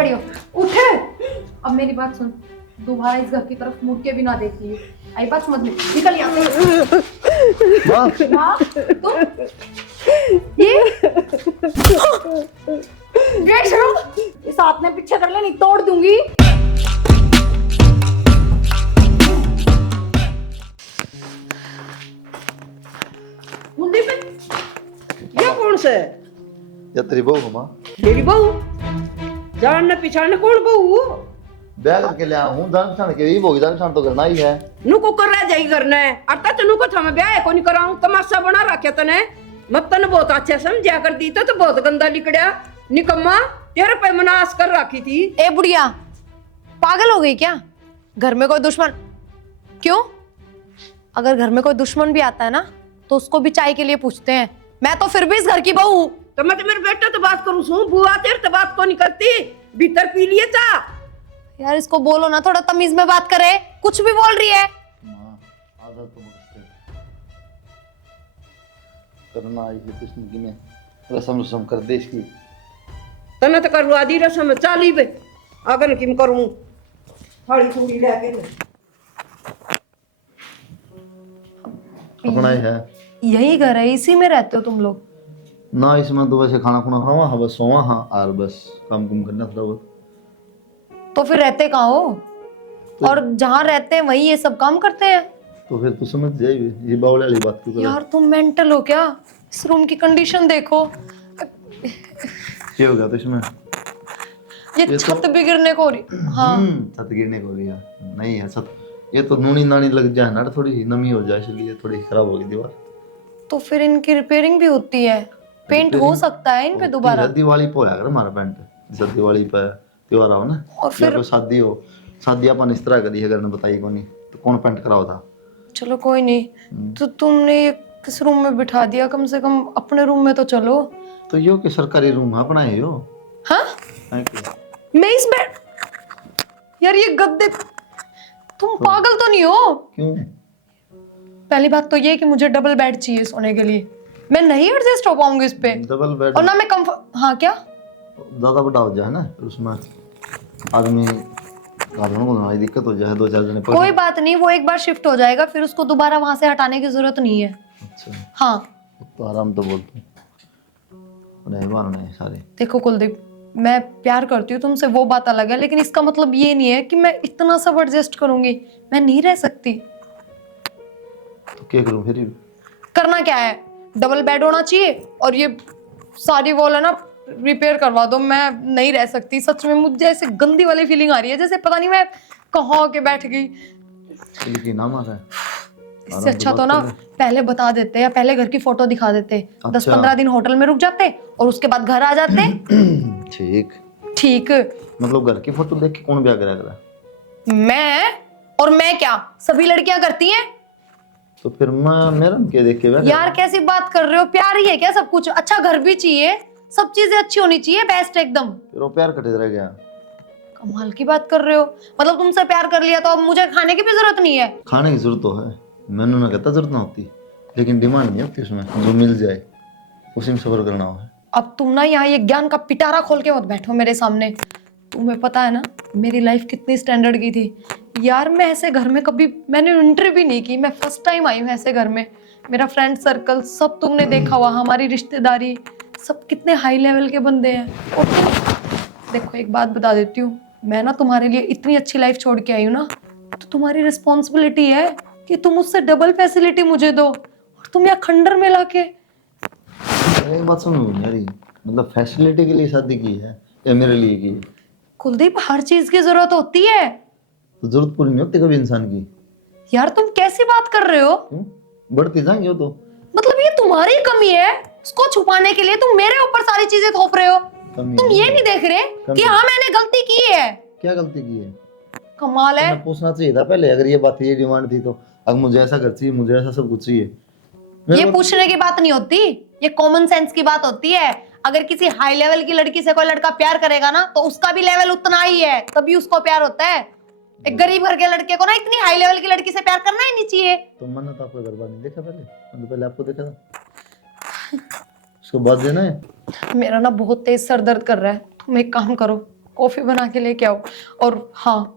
खड़ी हो, उठ। अब मेरी बात सुन, दोबारा इस घर की तरफ मुड़ के भी ना देखिए। आई बात समझ में? निकल यहाँ से। माँ, तुम ये इस हाथ में पीछे कर ले, नहीं तोड़ दूंगी। मुंडी पे ये कौन से? या तेरी बहू हो माँ? मेरी बहू? जानने पहचानने कौन बहू? ब्याह करके ले हूँ, जान पहचान के ही बोगी, जान पहचान तो करना ही है। नुको कर रह जाई करने अर्थात तनु को था मैं ब्याह को नहीं कराऊं, तमाशा बना रखे तने। मत तने बहुत अच्छा समझा कर दी तो बहुत गंदा निकड़ा। निकम्मा, तेरे पे मनास कर रखी थी। ए बुढ़िया, पागल हो गई क्या? घर में कोई दुश्मन क्यों? अगर घर में कोई दुश्मन भी आता है ना तो उसको भी चाय के लिए पूछते हैं। मैं तो फिर भी इस घर की बहू हूँ। तो मैं तो मेरे बेटे तो बात करूं सू, बुआ तेरे तो बात को नहीं करती। भीतर पी लिए चा। यार इसको बोलो ना, थोड़ा तमीज में बात करे, कुछ भी बोल रही है। माँ आदत तो मुझसे करना आई है, कृष्ण की ने रसम रसम कर दे इसकी। तने तो करवा दी रसम चाली बे, अगन किम करूं थाली पूरी लेके। अपना ही है, यही घर है, इसी में रहते हो तुम लोग? ना इसमें तो वैसे खाना खुना खावा हाँ, बस सोवा हाँ, और बस काम कुम करना थोड़ा बहुत। तो फिर रहते कहाँ हो? और जहाँ रहते हैं वही ये सब काम करते हैं? तो फिर तू समझ जाइए, ये बावले वाली बात क्यों कर रहा है? यार तुम मेंटल हो क्या? इस रूम की कंडीशन देखो, क्या हो गया तो इसमें? ये छत भी गिरने को हो रही। हाँ छत गिरने को लिया नहीं है छत, ये तो नूनी नानी लग जाए ना, थोड़ी नमी हो जाए इसलिए थोड़ी खराब हो गई दीवार। तो फिर इनकी रिपेयरिंग भी होती है, पेंट हो सकता है इन पे दोबारा। दिवाली पे होया कर हमारा पेंट, जब दिवाली पे त्योहार आओ ना, और फिर कोई शादी हो, शादी अपन इस तरह करी अगर ने बताई को नहीं तो कौन पेंट कराओ था। चलो कोई नहीं, तो तुमने ये किस रूम में बिठा दिया? कम से कम अपने रूम में तो चलो। तो यो के सरकारी रूम है अपना है यो। हाँ है क्या? मैं इस बेड, यार ये गद्दे, तुम पागल तो नहीं हो? क्यों? पहली बात तो ये कि मुझे डबल बेड चाहिए सोने के लिए, मैं नहीं एडजस्ट हो पाऊंगी इस पे। डबल बेड और ना मैं कंफर्ट, हाँ क्या? ज्यादा बड़ा हो जाए ना उसमें आदमी आदमी को ना दिक्कत हो जाए, दो चार जने पर। कोई बात नहीं, वो एक बार शिफ्ट हो जाएगा, फिर उसको दोबारा वहां से हटाने की जरूरत नहीं है। अच्छा हाँ तो आराम तो बोलते हैं रहमान ने सारे। देखो कुलदीप, मैं प्यार करती हूँ तुमसे, वो बात अलग है, लेकिन इसका मतलब ये नहीं है कि मैं इतना सब एडजस्ट करूंगी। मैं नहीं रह सकती। तो क्या करूं फिर? करना क्या है? डबल बेड होना चाहिए और ये सारी वॉल है ना रिपेयर करवा दो। मैं नहीं रह सकती सच में, मुझे ऐसे गंदी वाली फीलिंग आ रही है जैसे पता नहीं मैं कहाँ के बैठ गई। की नाम आ रहा है। इससे अच्छा तो ना पहले बता देते या पहले घर की फोटो दिखा देते। 10-15 दिन होटल में रुक जाते और उसके बाद घर आ जाते। ठीक ठीक, मतलब घर की फोटो देख के कौन ब्याह करेगा? मैं? और मैं क्या सभी लड़कियां करती हैं? तो फिर मैं मेरा क्या देख के ब्याह यार कैसी बात कर रहे हो? प्यार ही है क्या सब कुछ? अच्छा घर भी चाहिए, सब चीजें अच्छी होनी चाहिए, बेस्ट एकदम। फिर वो प्यार कटे रह गया। कमाल की बात कर रहे हो, मतलब तुमसे प्यार कर लिया तो अब मुझे खाने की भी जरूरत नहीं है? खाने की जरूरत तो है, मैंने ना कहता जरूरत ना होती, लेकिन डिमांड नहीं होती उसमें, जो मिल जाए उसी में सफर करना हो है। अब तुम ना यहाँ ये ज्ञान का पिटारा खोल के मत बैठो मेरे सामने। तुम्हें पता है ना मेरी लाइफ कितनी स्टैंडर्ड की थी। यार मैं ऐसे घर में कभी मैंने एंट्री भी नहीं की, मैं फर्स्ट टाइम आई हूँ ऐसे घर में। मेरा फ्रेंड सर्कल सब तुमने देखा हुआ, हमारी रिश्तेदारी सब कितने हाई लेवल के बंदे हैं। और देखो एक बात बता देती हूँ, मैं ना तुम्हारे लिए इतनी अच्छी लाइफ छोड़ के आई हूँ ना, तो तुम्हारी रिस्पॉन्सिबिलिटी है कि तुम उससे डबल फैसिलिटी मुझे दो। और तुम यहाँ खंडर में लाके। एक बात सुनो यारी, मतलब फैसिलिटी के लिए शादी की है या मेरे लिए की है? कुलदीप हर चीज की जरूरत होती है। तो जरूरत पूरी नहीं होती कभी इंसान की। यार तुम कैसी बात कर रहे हो? क्यों? बढ़ती जाएंगे वो तो। मतलब ये तुम्हारी कमी है, उसको छुपाने के लिए तुम मेरे ऊपर सारी चीजें थोप रहे हो। तुम ये नहीं देख रहे कि हाँ मैंने गलती की है। क्या गलती की है? कमाल है। मैं पूछना चाहिए था पहले, अगर ये बात ये डिमांड थी तो अब मुझे ऐसा घर चाहिए, मुझे ऐसा सब कुछ चाहिए। ये पूछने की बात नहीं होती, ये कॉमन सेंस की बात होती है। अगर किसी हाई लेवल की लड़की से कोई लड़का प्यार करेगा ना तो उसका भी लेवल उतना ही है, तभी उसको प्यार होता है। एक गरीब घर के लड़के को ना इतनी हाई लेवल की लड़की से प्यार करना ही नहीं चाहिए। तो मैंने तो आपका घर बार नहीं देखा पहले, मैंने तो पहले आपको देखा था। उसको बात देना है। मेरा ना बहुत तेज सर दर्द कर रहा है, तुम एक काम करो, कॉफी बना के लेके आओ। और हाँ,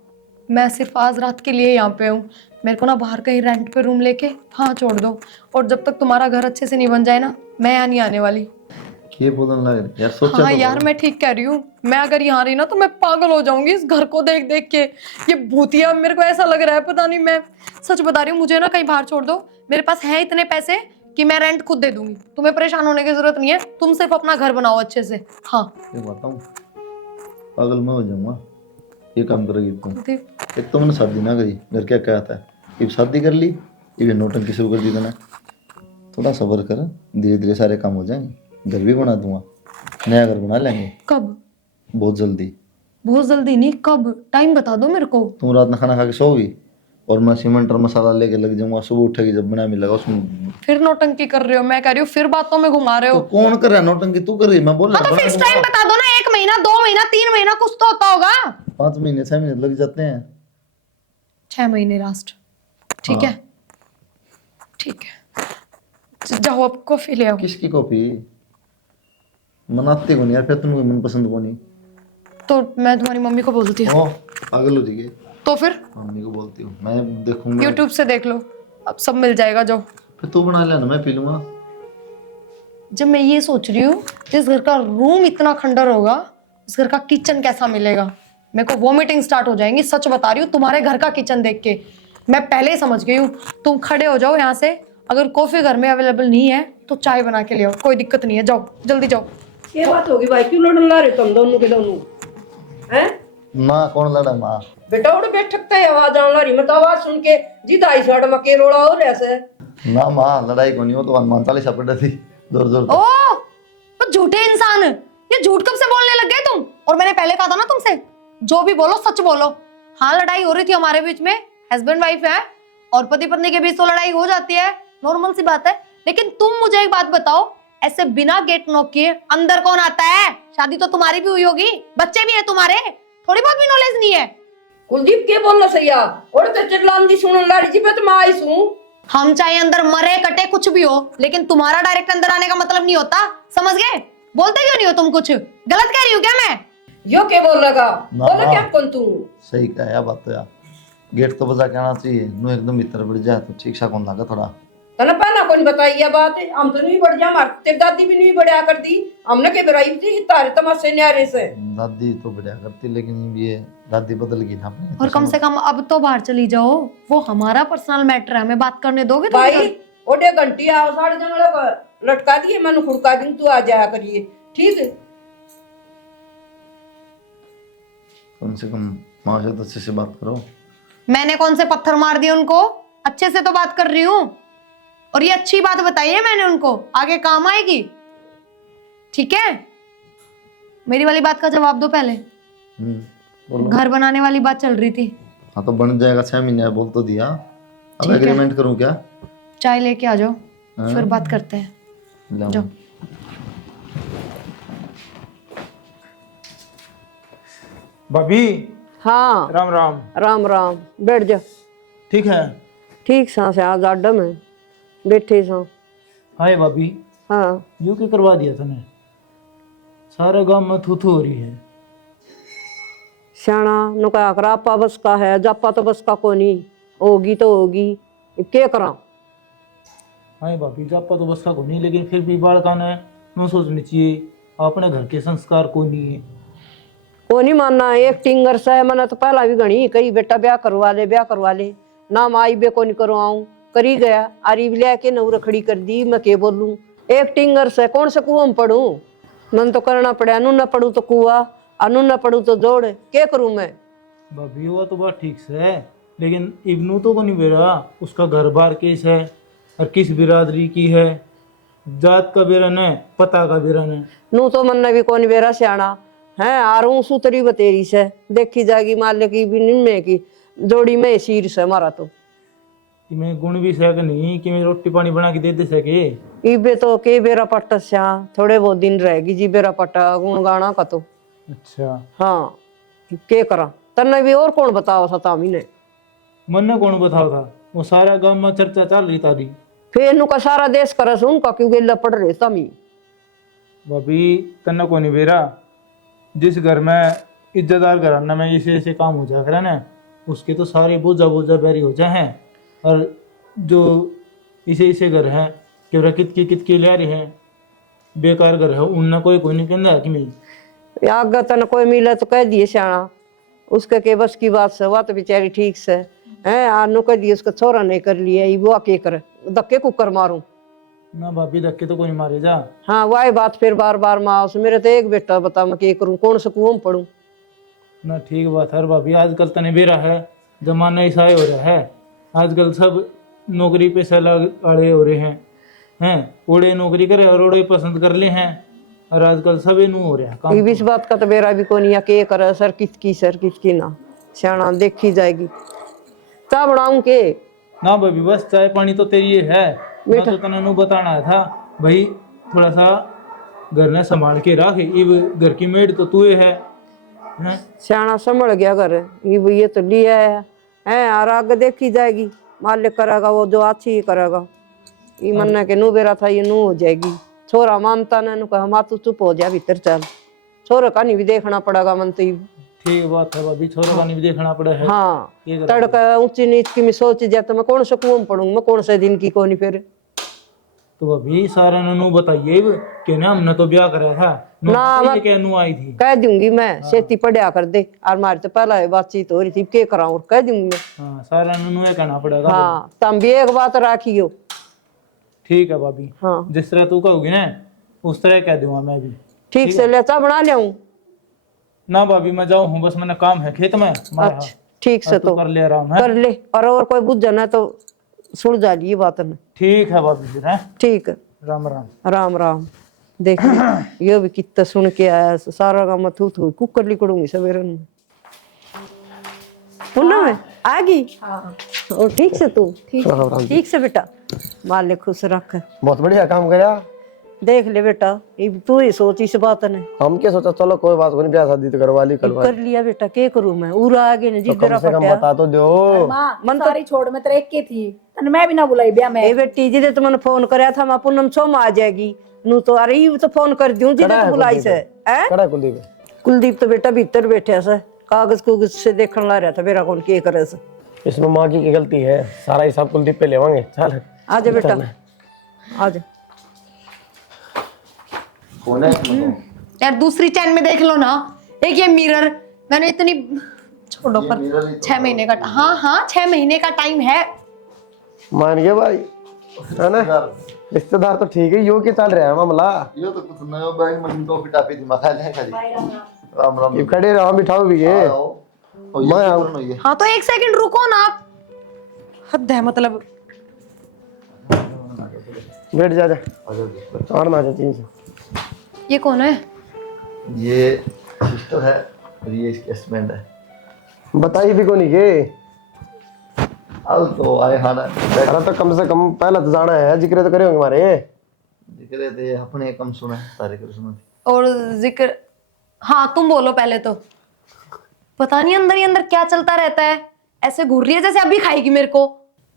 मैं सिर्फ आज रात के लिए यहाँ पे हूँ, मेरे को ना बाहर कहीं रेंट पे रूम लेके हाँ छोड़ दो। और जब तक तुम्हारा घर अच्छे से नहीं बन जाए ना, मैं यहाँ नहीं आने वाली। ये बोलने लग रही यार, सोचा हाँ तो यार, करो। मैं ठीक कह रही हूँ। मैं अगर यहाँ रही ना तो मैं पागल हो जाऊंगी इस घर को देख देख के। ये भूतिया, मेरे को ऐसा लग रहा है, पता नहीं, मैं सच बता रही हूँ, मुझे ना कहीं बाहर छोड़ दो। मेरे पास है इतने पैसे कि मैं रेंट खुद दे दूंगी, तुम्हें परेशान होने की जरूरत नहीं है। तुम सिर्फ अपना घर बनाओ अच्छे से। हाँ ये बताऊँ, पागल मैं हो जाऊंगा। ये काम करेगी तुम। कुलदीप, एक तो मैंने शादी ना करी, घर क्या कहता है, अब शादी कर ली, ये नौटंकी शुरू कर दी तूने। थोड़ा सब्र कर, धीरे धीरे सारे काम हो जाएंगे। घर भी बना दूंगा, नया घर बना लेंगे कब? बहुत जल्दी। बहुत जल्दी नहीं, कब? टाइम बता दो मेरे को। तुम रात में खाना खा के सोओगी और मैं सीमेंट और मसाला लेके लग जाऊंगा। सुबह उठेगी जब बना मिलेगा उसमें। फिर नौटंकी कर रहे हो, मैं कह रही हूँ, फिर बातों में घुमा रहे तो हो। कौन कर रहा है नौटंकी? तू कर रही है, मैं बोल हाँ रहा तो बना फिक्स दूंगा। टाइम बता दो ना, 1 महीना, 2 महीना, 3 महीना, कुछ तो होता होगा। 5 महीने 6 महीने लग जाते हैं। 6 महीने लास्ट, ठीक हाँ। है, ठीक है। जाओ अब कॉफी ले आओ। किसकी कॉपी? मनाते को नहीं यार, फिर तुम मन पसंद को नहीं। तो मैं तुम्हारी मम्मी को बोलती हूँ। ओ पागल हो जाएगी। तो फिर मम्मी को बोलती हूँ, मैं देखूंगा। YouTube से देख लो, अब सब मिल जाएगा। जाओ। फिर तू बना लेना, मैं पी लूंगा। जब मैं ये सोच रही हूँ, जिस घर का रूम इतना खंडर होगा, उस घर का किचन कैसा मिलेगा? मेरे को वॉमिटिंग स्टार्ट हो जाएंगी, सच बता रही हूँ। तुम्हारे घर का किचन देख के मैं पहले ही समझ गई हूँ। तुम खड़े हो जाओ यहाँ से। अगर कॉफी घर में अवेलेबल नहीं है तो चाय बना के ले आओ, कोई दिक्कत नहीं है। जाओ जल्दी जाओ। ये बात होगी भाई, क्यों लड़न ला रहे तुम दोनों के दोनों हैं? माँ कौन लड़ा? माँ बेटा उड़ बैठ सकता है, आवाज आने ला रही, मैं तो आवाज सुन के जिद आई साइड में के रोड़ा हो ऐसे। ना माँ लड़ाई को नहीं हो तो हनुमान चालीसा पढ़ रही थी जोर जोर ओ तो झूठे इंसान, ये झूठ कब से बोलने लग गए तुम? और मैंने पहले कहा था ना तुमसे, जो भी बोलो सच बोलो। हाँ लड़ाई हो रही थी हमारे बीच में, हस्बैंड वाइफ है और पति पत्नी के बीच तो लड़ाई हो जाती है, नॉर्मल सी बात है। लेकिन तुम मुझे एक बात बताओ, ऐसे बिना गेट नॉक किए अंदर कौन आता है? शादी तो तुम्हारी भी हुई होगी, बच्चे भी है तुम्हारे, थोड़ी बहुत भी नॉलेज नहीं है? कुलदीप के बोलना सैया और तो चिल्लान दी सुनन लाड़ी जी, मैं तो मैं आई हूं। हम चाहे अंदर मरे कटे कुछ भी हो, लेकिन तुम्हारा डायरेक्ट अंदर आने का मतलब नहीं होता, समझ गए? बोलते क्यों नहीं हो तुम? कुछ गलत कह रही हो क्या मैं? यो के बोल लगा ना, बोला ना। क्या कौन तू? सही कहा यार, बात तो यार। गेट तो बजा के आना चाहिए, नो एकदम भीतर बढ़ जाए तो ठीक सा कौन लगा थोड़ा। तने पहना कौन बताई ये बात है? हम तो नहीं बढ़ जा, हमार तेरी दादी भी नहीं बढ़िया कर दी, हमने के बराई थी तारे तमाशे न्यारे से। दादी तो बढ़िया करती, लेकिन ये दादी बदल गई ना अपनी। और कम से कम अब तो बाहर चली जाओ, वो हमारा पर्सनल मैटर है, हमें बात करने दोगे तुम? भाई ओडे घंटी आओ, साढ़े जंगलों का लटका दिए, मैंने खुड़का दी, तू आ जाया करिए, ठीक है? कम से कम माँ से तो अच्छे से बात करो। मैंने कौन से पत्थर मार दिए उनको? अच्छे से तो बात कर रही हूँ, और ये अच्छी बात बताई है मैंने उनको, आगे काम आएगी, ठीक है? मेरी वाली बात का जवाब दो पहले। बोलो। घर बनाने वाली बात चल रही थी। हाँ तो बन जाएगा, 6 महीने बोल तो दिया। अब ठीक है। एग्रीमेंट करूँ क्या? चाय लेके आ जाओ, हाँ। फिर बात करते हैं। लाओ। जाओ। भाभी हाँ राम राम। राम राम, बैठ जा। ठीक है। ठीक सा से आज अड्डा में बैठे सा। हाय भाभी, हाँ यू क्या करवा दिया तूने? सारे गांव में थू थू हो रही है। सियाना नुका कर आपा बस का है, जापा तो बस का को नहीं, होगी तो होगी, क्या करा? हाय भाभी, जापा तो बस का को नहीं, लेकिन फिर भी बालका ने न सोचनी चाहिए, अपने घर के संस्कार को नहीं है। को नहीं मानना, एक टिंगर से मैंने तो पहला भी गणी कही बेटा ब्याह करवा ले, ना माई बे को नहीं करवाऊं, करी गया आरीब लिया के नऊ रखड़ी कर दी, मैं के बोलूं? एक टिंगर से कौन से कुआं में पढ़ूं? मन तो करना पड़े, अनु न पढ़ू तो कुआ, अनु न पढ़ू तो जोड़, क्या करूं मैं? भाभी वो तो बात ठीक से है, लेकिन इब्नू तो को नहीं बेरा, उसका घर बार केस है और किस बिरादरी की है, जात का बेरन है, पता का बेरन है। नू तो मन ने भी कौन बेरा सियाना है, आरू सुतरी बतेरी से देखी जाएगी, माल्य की भी निम्मे की जोड़ी में शीर से मारा तो। कि मैं गुण भी सह नहीं कि मैं रोटी पानी बना के दे सके। इबे तो के बेरा पट्टा स्या थोड़े बहुत दिन रहेगी जी, बेरा पट्टा गुण गाना का तो। अच्छा, हाँ के करा तन्ने भी और कौन बताओ सता ने? मन ने कौन बताओ था? वो सारा गांव में चर्चा चल रही तारी। फिर नु का सारा देश करे सुन का क्यों गेला पड़ रहे तमी। भाभी तन्ना को नहीं बेरा, जिस घर में इज्जतदार घराना में ऐसे ऐसे काम हो जा करे ना, उसके तो सारे बोझा बोझा बैरी हो जाए हैं। और जो इसे घर है कि कितकी ले रहे हैं, बेकार घर है, उनने कोई नहीं कहना कि मैं आगे तन कोई मिले तो कह दिए सियाणा, उसके के बस की बात से, वह तो बेचारी ठीक से है। आनो कह दिए उसका छोरा नहीं कर लिया, वो आके करे धक्के कुकर मारूं ना भाभी, धक्के तो कोई नहीं मारे जा। हाँ वही बात फिर बार बार माँ उस मेरे तो एक बेटा, बता मैं क्या करूं, कौन से कुआं में पढ़ूं। ना ठीक बात है भाभी, आजकल तने बेरा है, जमाना ऐसा ही हो रहा है। आजकल सब नौकरी पे आड़े हो रहे हैं ओड़े नौकरी करे और ओड़े पसंद कर ले हैं, और आजकल सब नू हो रहा है काम। इस बात का तो बेरा भी को नहीं के करे सर किसकी ना सियाणा देखी जाएगी। चा बनाऊं के ना भाभी, बस चाय पानी तो तेरी ये है। मैं तो तने नू बताना था भाई, थोड़ा सा घर ने संभाल के रख, इब घर की मेड तो तू है। सियाणा संभल गया घर, ये तो लिया है और आगे देखी जाएगी, मालिक करेगा वो जो अच्छी ही करेगा। ये मन्ना के नू बेरा था, ये नू हो जाएगी। छोरा मानता ना, नु कहा माँ तू चुप हो जा भीतर चल, छोरा का नहीं भी देखना पड़ेगा मन तो। ठीक बात है भाभी, छोरा का नहीं भी देखना पड़ा है। हाँ तड़का ऊंची नीच की मैं सोच जाए तो मैं कौन से कुआं में पढ़ूं, मैं कौन से दिन की कोनी फिर। तो भाभी सारा नू बताइए कि ना हमने तो ब्याह करा था ना, क्या नू आई थी। कह दूंगी मैं, खेती पढ़िया कर दे, और मारे तो पहला बातचीत हो रही थी के कराऊं, कह दूंगी मैं। हाँ सारा नू कहना पड़ेगा। हाँ तुम भी एक बात राखियो। ठीक है भाभी, हाँ जिस तरह तू कहोगी ना उस तरह कह दूंगा मैं भी। ठीक से लेचा बना लियाऊं। ना भाभी मैं जाऊँ हूँ, बस मैंने काम है खेत में। अच्छा ठीक से तो कर ले आराम है। कर ले, और कोई बुझ ना तो सुलझा ली बात में। ठीक है भाभी फिर है। ठीक है, राम राम। राम राम। देखिए ये भी कितना सुन के आया, सारा काम थू थू कुकर लिकड़ूंगी सवेरे में। पुन्ना में आ गई। और ठीक से तू ठीक से बेटा, मालिक खुश रख। बहुत बढ़िया काम करया। देख ले बेटा, ये तू ही सोच इस बात ने। हम क्या सोचा, चलो कोई बात नहीं, ब्याह शादी तो करवा ली करवा कर लिया बेटा, क्या करूं मैं, उरा आगे ने जी तो कम से कम बता तो दो। मन सारी छोड़, मैं तेरे एक की थी तने मैं भी ना बुलाई ब्याह में। ए बेटी जी तो मैंने फोन करया था, मैं पूनम छो में आ जाएगी नू तो, अरे ये तो फोन कर दूं जी तो बुलाई से। हैं कड़ा कुलदीप कुलदीप तो बेटा भीतर बैठा से, कागज कुगज से देखने ला रहा था मेरा कौन के करे से। इसमें माँ की गलती है, सारा हिसाब कुलदीप पे लेवांगे। चल आ जा बेटा आ जा। कौन है यार दूसरी चैन में देख लो ना, एक ये मिरर, मैंने इतनी छोड़ो पर 6 महीने का, हाँ 6 महीने का टाइम है। मान गए भाई, है ना। रिश्तेदार तो ठीक है, यो के चल रहा है मामला। यो तो कुछ नयो बैग में टॉफी टाफी थी मखा ले खाली। राम राम। ये खड़े रहो, बिठाओ भी ये। मैं आऊं। हाँ तो एक सेकंड रुको ना, हद है मतलब। बैठ जा जा, और ना जा चीज। ये कौन है? ये सिस्टर है और ये इसकी हस्बैंड है। बताइए भी कोनी के। अब तो आए खाना अरे तो कम से कम पहला तो जाना है, जिक्र तो करे होंगे हमारे। दिख रहे थे अपने कम सुना सारे कर सुना। और जिक्र, हाँ तुम बोलो पहले तो। पता नहीं अंदर ही अंदर क्या चलता रहता है, ऐसे घूर रही है जैसे अभी खाएगी मेरे को।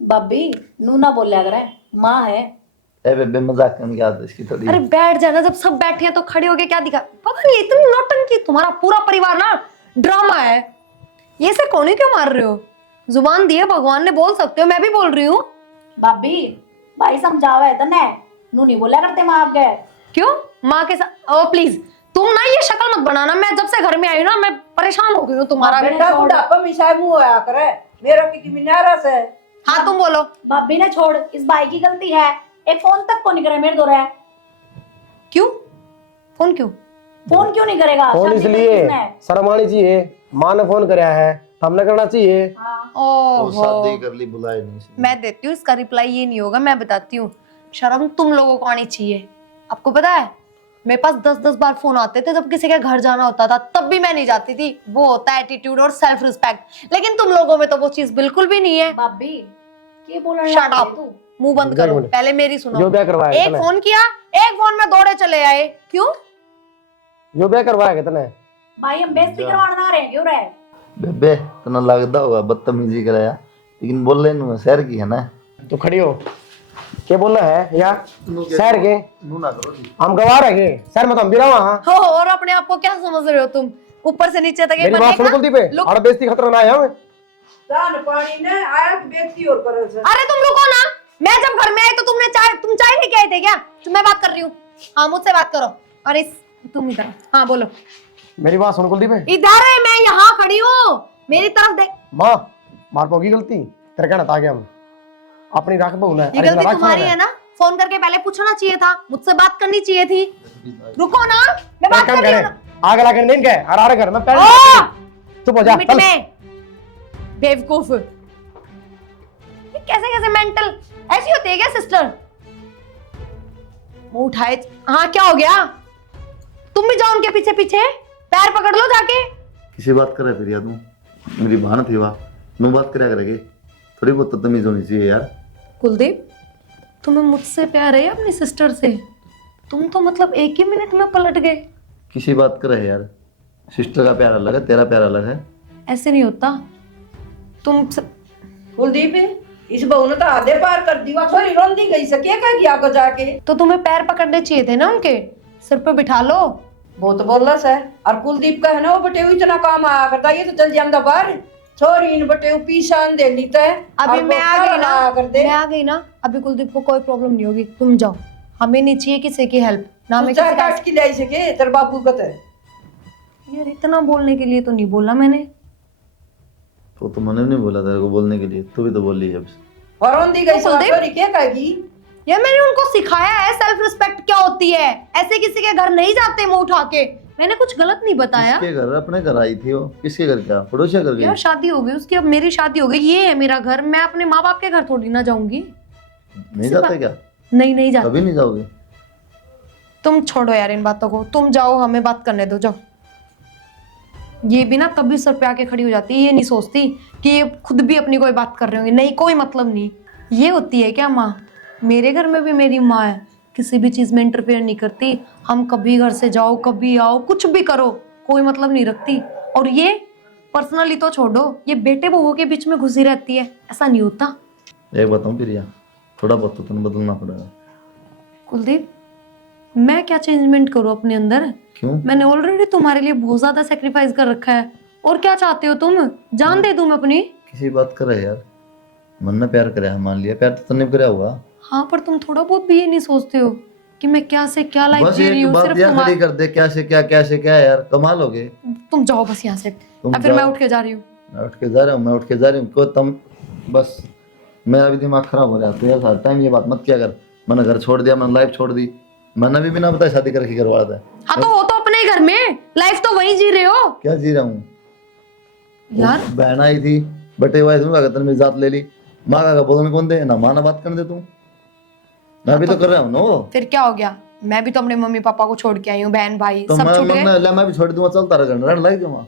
बब्बी नू ना बोलिया करे, माँ है। ए बेबे मजाक करने की आदत इसकी थोड़ी। अरे बैठ जाना, जब सब बैठे हैं तो खड़े होके क्या दिखा, पता नहीं इतनी नौटंकी। तुम्हारा पूरा परिवार ना ड्रामा है। ये से कोने क्यों मार रहे हो? जुबान दी है भगवान ने, बोल सकते हो, मैं भी बोल रही हूँ। बब्बी भाई समझावे तने, नू नहीं बोलिया करते माँ आप गए। क्यों माँ के साथ? ओ प्लीज तुम ना ये शक्ल मत बनाना, मैं जब से घर में आई हूँ ना मैं परेशान हो गई हूँ तुम्हारा। बेटा बुढ़ापा मिसाई मुंह आया करे मेरा की मिनारा से। हाँ तुम बोलो। बब्बी ने छोड़, इस भाई की गलती है, एक फोन तक को नहीं करे मेरे दो रहा है। क्यों फोन क्यों? फोन क्यों नहीं करेगा? फोन शादी इसलिए में किसने? शर्म आनी चाहिए, माँ ने फोन कराया है, हमने करना चाहिए। वो शादी कर ली, बुलाए नहीं इसलिए। मैं देती हूँ इसका रिप्लाई, ये नहीं होगा, मैं बताती हूँ। शर्म तुम लोगों को आनी चाहिए। आपको पता है मेरे पास 10-10 बार फोन आते थे जब किसी के घर जाना होता था, तब भी मैं नहीं जाती थी। वो होता है एटीट्यूड और सेल्फ रिस्पेक्ट, लेकिन तुम लोगों में तो वो चीज बिल्कुल भी नहीं है। बब्बी क्या बोल रहा शट है अप, तू? मुंह बंद करो, पहले मेरी सुनो। जो ब्याह करवाया एक फोन किया, एक फोन में दौड़े चले आए, क्यों? जो ब्याह करवाया कितने। भाई हम बेइज्जती करवाना ना रहे, क्यों रहे? बेबे तना लगता होगा बदतमीजी कराया, लेकिन बोल ले नु शहर की है ना। तो खड़ी हो, क्या बोलना है यार शहर के नू ना करो जी। हम गवार है शहर में तो हम भी रहा वहाँ हो और अपने आप को क्या समझ रहे हो तुम? ऊपर से नीचे तक ये मेरी बात सुनो बनेगा? कुलदीप लोग- और बेइज्जती खतरा ना आया हमें दान पानी ने आया तो बेइज्जती और करो सर। अरे तुम रुको ना, मैं जब घर में आई तो तुम चाय लेके आए थे क्या? तो मैं बात कर रही हूँ। हाँ मुझसे बात करो। अरे तुम इधर, हाँ बोलो। मेरी बात सुनो कुलदीप इधर है, मैं यहाँ खड़ी हूँ, मेरी तरफ देख। माँ मार पाओगी गलती तेरे कहना था क्या हम अपनी राख बहु ये गलती तुम्हारी है ना? फोन करके पहले पूछना चाहिए था, मुझसे बात करनी चाहिए थी। रुको ना, मैं बात कर रही हूँ ना। आग लगा नहीं क्या अरे घर में पहले चुप हो जा लिमिट में बेवकूफ। ये कैसे कैसे मेंटल ऐसी होती है क्या सिस्टर? मुंह उठाए। हाँ क्या हो गया? तुम भी जाओ उनके पीछे पीछे, पैर पकड़ लो जाके। किसी बात करे फिर यार तू मेरी भान थी वाह नू बात करया करेगी थोड़ी बहुत तो तमीज होनी चाहिए यार। कुलदीप तुम्हें मुझसे प्यार है या अपनी सिस्टर से? तुम तो मतलब एक ही मिनट में पलट गए। किसी बात करे यार सिस्टर का प्यार अलग है तेरा प्यार अलग है। ऐसे नहीं होता। तुम कुलदीप इस बहू ने तो आधे पार कर दी थोड़ी रोंदी गई सके क्या गया को जाके तो तुम्हें पैर पकड़ने चाहिए थे ना, उनके सिर पे बिठा लो। बहुत बोलस है और कुलदीप का है ना वो बटे इतना काम आया करता ये तो चल जाता बाहर छोरी इन बटे पीछान दे लीता है अभी और मैं वो आ गई क्या ना, कर दे मैं आ गई ना, अभी कुलदीप को कोई प्रॉब्लम नहीं होगी। तुम जाओ, हमें नहीं चाहिए किसी की हेल्प ना। मैं किसी का की लाई सके तेरे बापू का है यार इतना बोलने के लिए तो नहीं बोला मैंने। तो मैंने नहीं बोला तेरे को बोलने के लिए तू भी तो बोल रही है अब। और रोंदी गई तो कुलदीप- छोरी क्या कहेगी यार मैंने उनको सिखाया है सेल्फ रिस्पेक्ट क्या होती है। ऐसे किसी के घर नहीं जाते मुंह उठा के। मैंने कुछ गलत नहीं बताया। किसके घर अपने घर आई थी वो किसके घर क्या पड़ोसिया घर गई। यार शादी हो गई उसकी, अब मेरी शादी हो गई, ये है मेरा घर। मैं अपने माँ बाप के घर थोड़ी ना जाऊंगी। नहीं जाते क्या नहीं जाती। कभी नहीं जाओगे। तुम छोड़ो यार इन बातों को, तुम जाओ, हमें बात करने दो, जाओ। ये भी ना कभी सर पे आके खड़ी हो जाती है, ये नहीं सोचती कि ये खुद भी अपनी कोई बात कर रहे होंगे। नहीं कोई मतलब नहीं। ये होती है क्या माँ? मेरे घर में भी मेरी माँ है, किसी भी चीज में इंटरफेयर नहीं करती। हम कभी घर से जाओ कभी आओ कुछ भी करो कोई मतलब नहीं रखती। और ये पर्सनली तो छोड़ो, ये बेटे बहुओं के बीच में घुसी रहती है। ऐसा नहीं होता। एक बताऊं प्रिया थोड़ा बहुत तो तुम्हें बदलना पड़ेगा। कुलदीप मैं क्या चेंजमेंट करूँ अपने अंदर? क्यों? मैंने ऑलरेडी तुम्हारे लिए बहुत ज्यादा सेक्रीफाइस कर रखा है। और क्या चाहते हो तुम? जान दे दूं मैं अपनी? किसी बात करे यार मन ने प्यार कराया मान लिया प्यार तो तन्ने कराया हुआ। हाँ पर तुम थोड़ा बहुत भी ये नहीं सोचते हो कि मैं क्या से क्या लाइफ बस जी रही एक हूँ बात सिर्फ यार तुम्हारे। खड़ी कर दे क्या से क्या यार कमाल हो गए। तुम जाओ बस यहाँ से, तुम या फिर मैं जाओ। उठ के जा रही हूँ। मैं उठ के जा रहा हूँ क्यों तुम बस मेरा भी दिमाग खराब हो रहा है तो यार हर टाइम ये बात मत किया कर। मैंने घर छोड़ दिया मैंने लाइफ छोड़ दी मैंने भी बिना बताए शादी करके करवा था। हाँ तो हो तो अपने ही घर में, लाइफ तो वही जी रहे हो क्या जी रहा हूँ यार। बहन आई थी बटे हुआ तुम मेरी जात ले ली माँ का बोलने कौन दे ना माँ ना बात करने दे तू मैं भी तो कर रहा हूँ नो। फिर क्या हो गया? मैं भी तो अपने मम्मी पापा को छोड़ के आई हूँ, बहन भाई तो सब छूट गए। मैं भी छोड़ दूंगा चल तारा घर रहने लग जाऊंगा।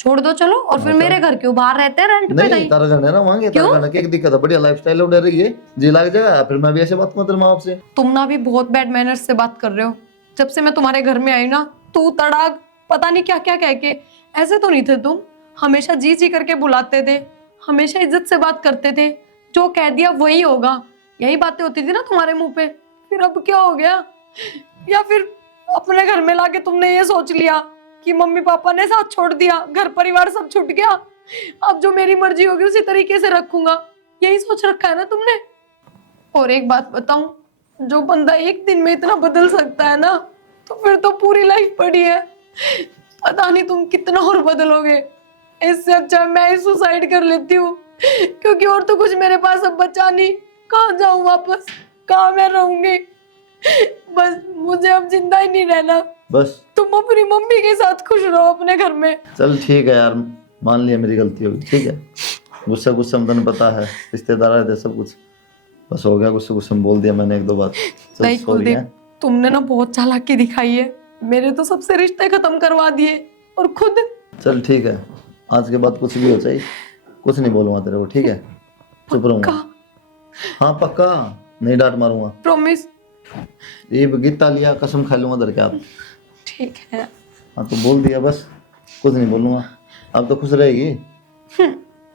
छोड़ दो चलो। और फिर मेरे घर क्यों बाहर रहते हैं रेंट पे? नहीं नहीं तारा घर है ना वहां तारा घर की एक दिक्कत है बढ़िया लाइफस्टाइल उड़ रही है जी लग जाएगा फिर मैं भी ऐसे बात करूं तेरे माँ बाप से। तुम ना भी बहुत बैड मैनर्स से बात कर रहे हो। जब से मैं तुम्हारे घर में आई ना तू तड़ाक पता नहीं क्या क्या कह के। ऐसे तो नहीं थे तुम, हमेशा जी जी करके बुलाते थे, हमेशा इज्जत से बात करते थे। जो कह दिया वही होगा, यही बातें होती थी ना तुम्हारे मुंह पे। फिर अब क्या हो गया? या फिर अपने घर में लाके तुमने ये सोच लिया कि मम्मी पापा ने साथ छोड़ दिया, घर परिवार सब छूट गया, अब जो मेरी मर्जी होगी उसी तरीके से रखूंगा, यही सोच रखा है ना तुमने? और एक बात बताऊं, जो बंदा एक दिन में इतना बदल सकता है ना तो फिर तो पूरी लाइफ पड़ी है। पता नहीं तुम कितना और बदलोगे। इससे अच्छा मैं ही सुसाइड कर लेती हूँ, क्योंकि और तो कुछ मेरे पास अब बचा नहीं। कहाँ जाऊँ वापस, कहाँ मैं रहूंगी? बस मुझे अब जिंदा ही नहीं रहना। बस तुम अपनी मम्मी के साथ खुश रहो अपने घर में। चल ठीक है यार मान लिया मेरी गलती होगी ठीक है। गुस्सा गुस्सा में पता है रिश्तेदार रहते सब कुछ बस हो गया गुस्से गुस्से में बोल दिया मैंने एक दो बात। चल नहीं sorry कुलदीप है। तुमने ना बहुत चालाकी दिखाई है। मेरे तो सबसे रिश्ते खत्म करवा दिए और खुद। चल ठीक है आज के बाद कुछ भी हो चाहिए कुछ नहीं बोलूंगा तेरे को ठीक है चुप रहूंगा। हाँ पक्का नहीं डांट मारूंगा। प्रॉमिस? ये गीता लिया कसम खा लूंगा दर के आप। ठीक है। हाँ तो बोल दिया बस कुछ नहीं बोलूंगा। अब तो खुश रहेगी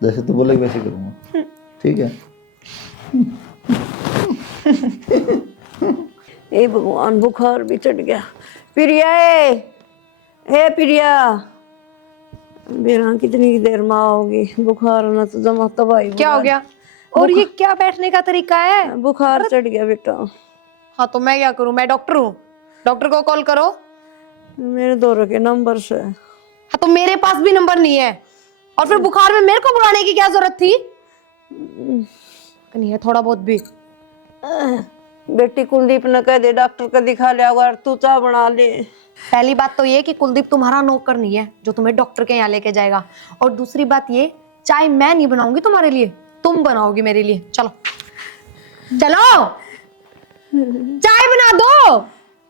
जैसे तू बोलेगी वैसे करूंगा ठीक है। ए भगवान, बुखार भी चढ़ गया। प्रिया ए प्रिया, बेरा कितनी देर में आओगी? बुखार ना तो जमा तबाही। क्या हो गया? और ये क्या बैठने का तरीका है? बुखार चढ़ गया बेटा। हाँ तो मैं क्या करूं? मैं डॉक्टर हूँ, डॉक्टर को कॉल करो। मेरे दौरे के नंबर से। हाँ तो मेरे पास भी नंबर नहीं है, और फिर बुखार में मेरे को बुलाने की क्या जरूरत थी? नहीं है थोड़ा बहुत भी। बेटी कुलदीप ने कह दे डॉक्टर को दिखा लिया और तू चाह बना ले। पहली बात तो ये कि कुलदीप तुम्हारा नौकर नहीं है जो तुम्हें डॉक्टर के यहाँ लेके जाएगा, और दूसरी बात ये, चाय मैं नहीं बनाऊंगी तुम्हारे लिए, तुम बनाओगी मेरे लिए। चलो चलो, चाय बना दो।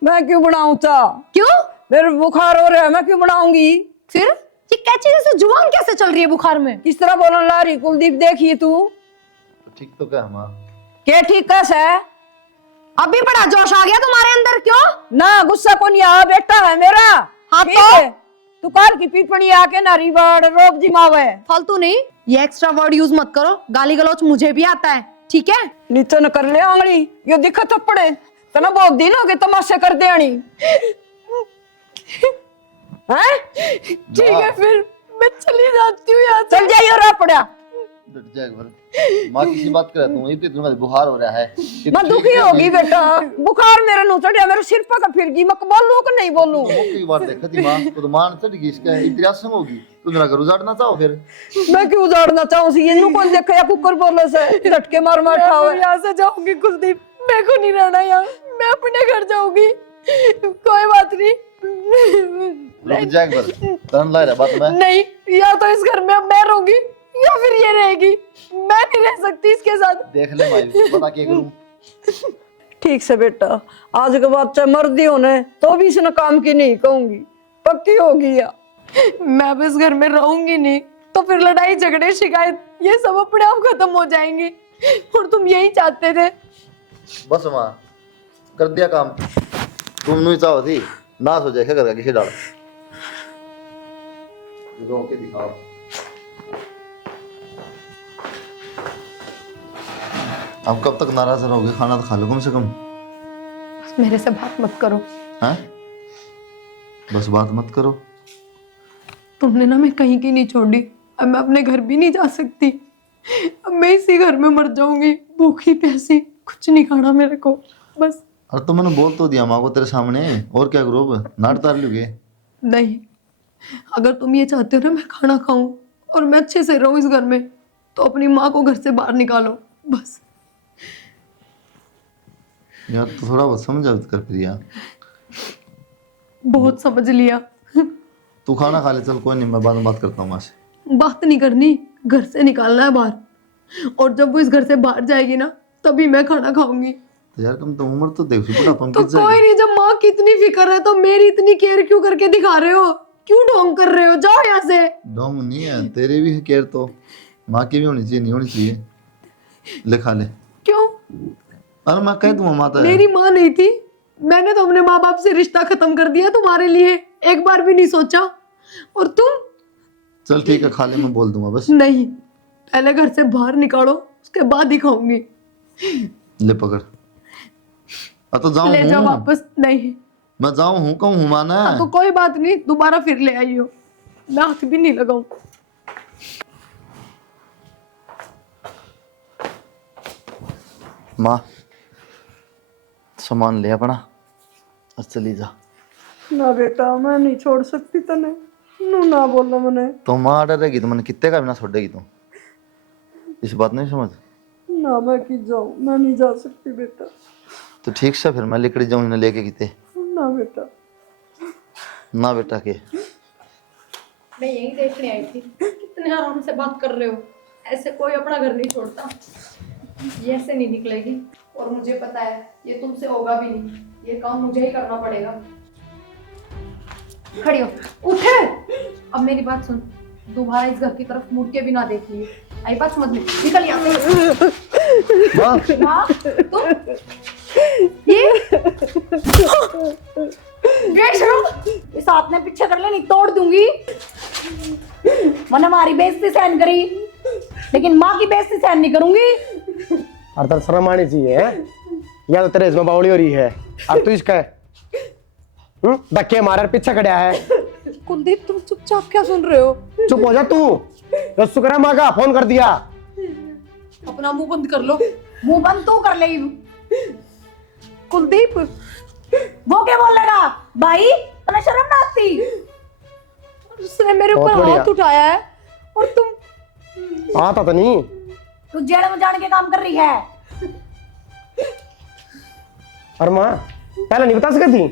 मैं क्यों बनाऊं चाह? क्यों? मेरे बुखार हो रहा है, मैं क्यों बनाऊंगी? फिर ये कैची जैसे जुबान कैसे चल रही है बुखार में? किस तरह बोलने ला रही कुलदीप, देखिए तू। ठीक तो क्या माँ? क्या ठीक कैसे है? अभी बड़ा जोश आ गया तुम्हारे अंदर, क्यों? ना गुस्सा को नहीं आ, बेटा है मेरा। हाँ ठीक तो? है? तू काल की पीपणी आके ना रिवाड़ रोक जिमावे। फालतू नहीं, ये एक्स्ट्रा वर्ड यूज मत करो, गाली गलौच मुझे भी आता है, ठीक है? नीचे न कर ले आंगली, यो दिखा थप्पड़े तना बहुत दिन हो गए तमाशे कर देनी। हैं? ठीक है फिर मैं चली जाती हूँ यहाँ से। चल जाइयो रा पड़ा। डट जाएगा भर। माँ किसी बात कर तू, ये तुम्हें बुखार हो रहा है। मैं दुखी होगी बेटा, बुखार मेरे नु चढ़िया, मेरे सिर पर का फिर गई, मैं बोलूं कि नहीं बोलूं? कई बार देखा थी माँ को, तो मान चढ़ गई इसका इतिहास होगी। तू मेरा घर उजाड़ना चाहो फिर? मैं क्यों उजाड़ना चाहूं सी? ये नु कौन देखा या कुकर बोले से झटके मार मार खावे। यहाँ से जाऊंगी कुलदीप, मेरे को नहीं रहना यहाँ, मैं अपने घर जाऊंगी। कोई बात नहीं। रुक जाएगा भर, तन ला रहा बात में। नहीं, या तो इस घर में अब मैं रहूंगी या फिर ये रहेगी, मैं नहीं रह सकती इसके साथ। देख ले मायूस, बता क्या करूं? ठीक से बेटा, आज के बाद चाहे मर्दी होने तो भी इसने काम की नहीं कहूंगी, पक्की होगी या? मैं अब इस घर में रहूंगी नहीं तो फिर लड़ाई झगड़े शिकायत ये सब अपने आप खत्म हो जाएंगी, और तुम यही चाहते थे। बस माँ कर दिया काम, तुम नहीं चाहो थी नाश हो जाएगा घर का किसी डाल। रो के दिखाओ। अब कब तक नाराज रहोगे? खाना तो खा लो कम से कम। मेरे से बात मत करो। हैं? बस बात मत करो। तुमने ना मैं कहीं की नहीं छोड़ी, अब मैं अपने घर भी नहीं जा सकती, अब मैं इसी घर में मर जाऊंगी भूखी प्यासी, कुछ नहीं खाना मेरे को बस। अरे तो मैंने बोल तो दिया माँ को तेरे सामने, और क्या करो अब? नाट तार लोगे? नहीं, अगर तुम ये चाहते हो ना मैं खाना खाऊं और मैं अच्छे से रहूं इस घर में, तो अपनी माँ को घर से बाहर निकालो बस। यार तो थोड़ा बहुत समझा कर प्रिया। बहुत समझ लिया। तू खाना खा ले, चल कोई नहीं, मैं बाद में बात करता हूँ माँ से। बात नहीं करनी, घर से निकालना है बाहर, और जब वो इस घर से बाहर जाएगी ना तभी मैं खाना खाऊंगी। तो यार तुम तो उम्र तो देखो बुढ़ापन तो किस कोई नहीं, जब माँ की इतनी फिक्र है तो मेरी इतनी केयर क्यों करके दिखा रहे हो? क्यों ढोंग कर रहे हो? जाओ यहाँ से। डोंग नहीं है, तेरे भी केयर तो माँ की भी होनी चाहिए, नहीं होनी चाहिए? ले खा ले। क्यों? अरे मैं कह दूंगा माता है। मेरी माँ नहीं थी, मैंने तो अपने माँ बाप से रिश्ता खत्म कर दिया तुम्हारे लिए, एक बार भी नहीं सोचा। और तुम? चल ठीक है खा ले, मैं बोल दूंगा बस। नहीं, पहले घर से बाहर निकालो, उसके बाद ही खाऊंगी। ले पकड़। तो जाऊं ले जाओ हूँ वापस। नहीं, मैं, जाऊं हूँ कहूँ हूँ माना। तो कोई बात नहीं, दोबारा फिर ले आई हो, मैं हाथ भी नहीं लगाऊं। माँ सामान ले अपना और चली जा। ना बेटा मैं नहीं छोड़ सकती तने, नू ना बोलो मने। तो माँ डरेगी तो मैंने कितने का भी ना छोड़ेगी तू, इस बात नहीं समझ? ना मैं की जाऊं, मैं नहीं जा सकती बेटा। तो ठीक से फिर मैं लेकर जाऊँ इन्हें लेके किते। ना बेटा। ना बेटा के मैं यही देखने आई थी, कितने आराम से बात कर रहे हो, ऐसे कोई अपना घर नहीं छोड़ता, ये ऐसे नहीं निकलेगी। और मुझे पता है ये तुमसे होगा भी नहीं, ये काम मुझे ही करना पड़ेगा। खड़ी हो, उठे। अब मेरी बात सुन, दोबारा इस घर की तरफ मुड़ के भी ना देखिए, आई बात समझ में? निकल यहाँ से। माँ, तुम ये इस हाथ में पीछे कर ले, नहीं तोड़ दूंगी। मैंने हमारी बेइज्जती सहन करी, लेकिन माँ की बेइज्जती सहन नहीं करूंगी। और तो शर्म आनी चाहिए है? या तो तेरे इसमें बावली हो रही है और तू इसका है धक्के मार पीछे खड़ा है। कुलदीप तुम चुपचाप क्या सुन रहे हो? चुप हो जा तू। तो शुक्र है माँ का फोन कर दिया। अपना मुंह बंद कर लो। मुंह बंद तू कर ले। कुलदीप वो क्या बोलेगा भाई, तुम्हें शर्म ना आती? उसने मेरे ऊपर बहुत बढ़िया। हाथ उठाया है और तुम आता तो नहीं। तू जेल में जाने के काम कर रही है। और माँ पहले नहीं बता सकती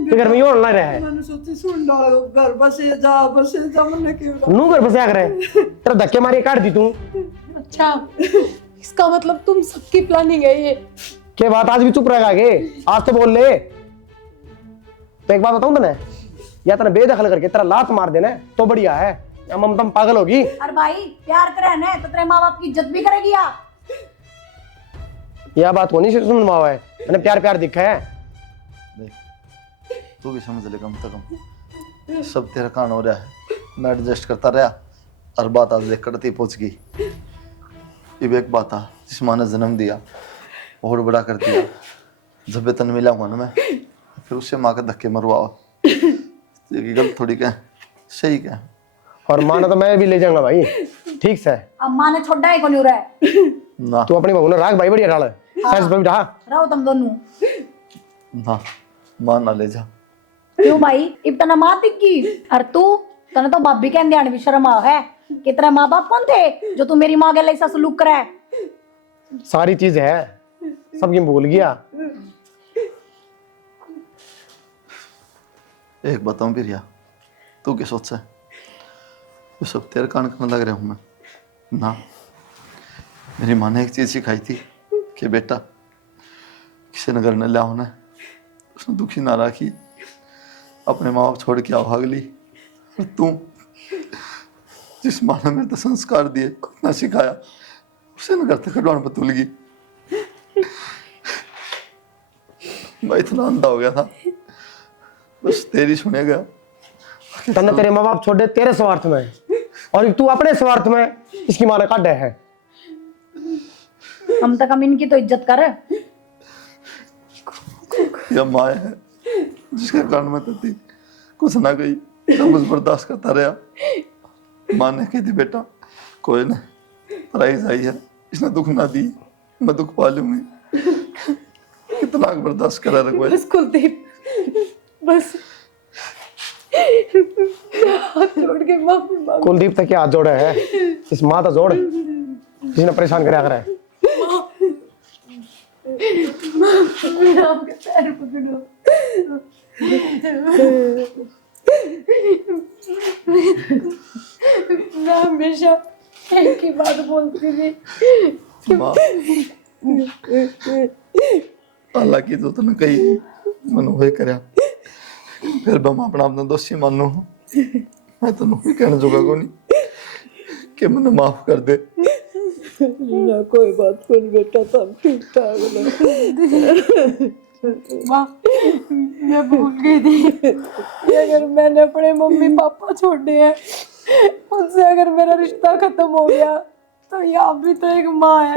तो घर में यूं ना रहा है। मैंने सोची सुन डालो घर बसे जा मैंने क्यों नू घर बसे करे तेरा धक्के मारी काट दी तू। अच्छा इसका मतलब तुम सबकी प्लानिंग है ये? के बात आज भी चुप रहेगा के? आज तो बोल ले। तो एक बात बताऊं तने, या तने बेदखल करके तेरा लात मार देना तो बढ़िया है, या ममतम पागल होगी। अरे भाई प्यार करे ना तो तेरे माँ बाप की इज्जत भी करेगी या? यह बात होनी से तुम मावा है, मैंने प्यार प्यार दिखा है। देख तू भी समझ ले कम से कम, सब तेरा कान हो रहा है, मैं एडजस्ट करता रहा और बात आज देख करती पहुंच गई। अब एक बात आ, जिस माँ ने जन्म दिया और बड़ा कर दिया, जब वेतन मिला हुआ ना मैं फिर उससे माँ के धक्के मरवाओ, तो ये गलत थोड़ी क्या सही क्या। और माना तो मैं भी ले जाऊंगा भाई, ठीक से। अब माँ ने छोड़ा है कौन हो रहा है? ना तू अपनी बहू ने राख भाई बढ़िया डाल साइज पे बिठा। रहो तुम दोनों। ना माँ ना ले जा। क्यों भाई इतना माँ दिखी? और तू तने तो भाभी कहने आने भी शर्म आ है कि तेरे माँ बाप कौन थे जो तू मेरी माँ के लिए ऐसा सलूक करे? सारी चीज है, सबकी भूल गया। एक बताऊं प्रिया, तू क्या सोच है? वो सब तेरे कान करने लग रहा हूं मैं ना। मेरी माँ ने एक चीज सिखाई थी कि बेटा किसी ने घर में लिया होना उसने दुखी ना रखी, अपने माँ बाप छोड़ के आओ अगली। और तू जिस माँ ने मेरे तो संस्कार दिए कितना सिखाया, उसे न करते कटवान पर तुल गई। मैं इतना अंधा हो गया था, बस तेरी सुने गया। तन्ने तेरे माँ बाप छोड़े तेरे स्वार्थ में, और तू अपने स्वार्थ में इसकी माँ ने काटे है। हम तक हम इनकी तो इज्जत कर। यह माँ है जिसके कारण मैं तती कुछ ना गई, सब कुछ बर्दाश्त करता रहा। माँ ने कही थी बेटा कोई ना राइज आई है, इसने दुख ना दी, मैं दुख पा लूंगी। कितना बर्दाश्त करा रखो। बस कुलदीप बस हाथ जोड़ के माफी मांग। कुलदीप तक हाथ जोड़ा है, इस माँ तो जोड़ जिसने परेशान कराया करे। मेरा आपके पैर पकड़ो। मैं हमेशा एक ही बात बोलती थी। माँ हालांकि तो तूने कही मैंने वही करया, फिर मैं अपना अपना दोषी मानू। मैं तो भी कहने जोगा को नहीं कि मैंने माफ कर दे। ना कोई बात कोई बेटा, सब ठीक ठाक है। माँ मैं भूल गई थी कि अगर मैंने अपने मम्मी पापा छोड़े हैं, उनसे अगर मेरा रिश्ता खत्म हो गया तो ये आप भी तो एक माँ है।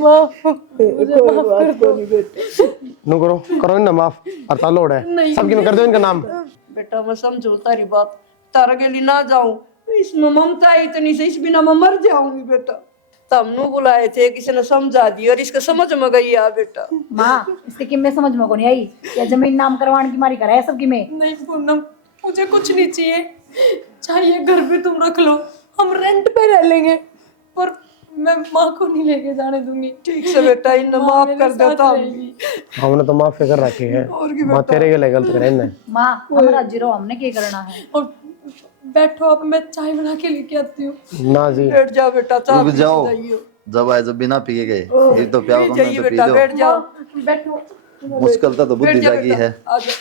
माँ मुझे कोई माफ कर बात दो। कोई बेटा। नु करो इनका माफ, हड़ताल लोड है सबकी में कर दो इनका नाम। बेटा मैं समझो तारी बात, तारा के लिए ना जाऊं, इसमें ममता है इतनी से, इस बिना मैं मर जाऊंगी बेटा। तमनु बुलाए थे, किसी ने समझा दी और इसके समझ में गई यार बेटा। माँ इसकी किम्मे समझ में को नहीं आई, या जमीन नाम करवाने की मारी करा है सबकी में। नहीं पूनम मुझे कुछ नहीं चाहिए, चाहिए घर पे तुम रख लो, हम रेंट पे रह लेंगे, पर मैं माँ को नहीं लेके जाने दूंगी। ठीक से बेटा, इन माँ माफ मेरे कर साथ देता। रहेगी। हमने तो माफ कर रखी है, माँ तेरे के लिए गलत करे इनने। माँ हमारा जीरो हमने क्या करना है? और बैठो आप, मैं चाय बना के लेके आती हूँ। ना जी बैठ जाओ बेटा, चाह रुक पी जाओ, जाइयो। जब आए जब बिना पिए गए, ये तो प्यार जाइए तो पी बेटा, लो। बैठ जाओ। बैठो। मुश्किल तो बुद्धि बैठ जा जागी बेटा, है। आ जाओ।